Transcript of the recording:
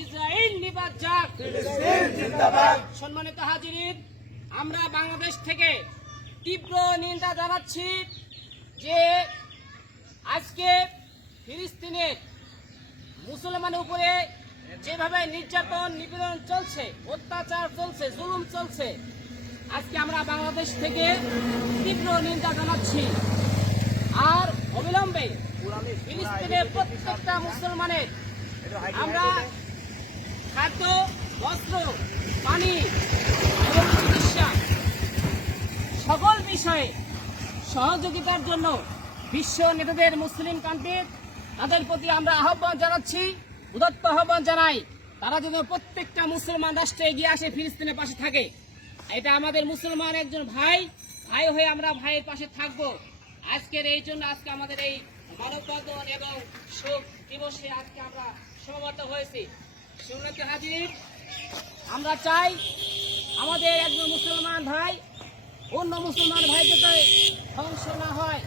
ইসরাইল নিবাদ যাক। সম্মানিত হাজিরিন, আমরা বাংলাদেশ থেকে তীব্র নিন্দা জানাচ্ছি যে আজকে ফিলিস্তিনের মুসলমানের উপরে যেভাবে নির্যাতন নিপীড়ন চলছে, অত্যাচার চলছে, জুলুম চলছে, আজকে আমরা বাংলাদেশ থেকে তীব্র নিন্দা জানাচ্ছি। আর অবিলম্বে ফিলিস্তিনের প্রত্যেকটা মুসলমানের আমরা খাদ্য, বস্ত্র, পানি এবং চিকিৎসা সকল বিষয়ে সহযোগিতার জন্য বিশ্ব নেতাদের, মুসলিম কান্ট্রির তাদের প্রতি আমরা আহ্বান জানাচ্ছি, উদাত্ত আহ্বান জানাই, তারা যেন প্রত্যেকটা মুসলমান রাষ্ট্রে এগিয়ে আসে, ফিলিস্তিনের পাশে থাকে। এটা আমাদের মুসলমান একজন ভাই হয়ে আমরা ভাইয়ের পাশে থাকবো। আজকের এই জন্য আজকে আমাদের এই মানববন্ধন এবং শোক দিবসে আজকে আমরা সমবেত হয়েছি। সম্মানিত হাজির, আমরা চাই আমাদের একজন মুসলমান ভাই অন্য মুসলমান ভাই যাতে ধ্বংস না হয়,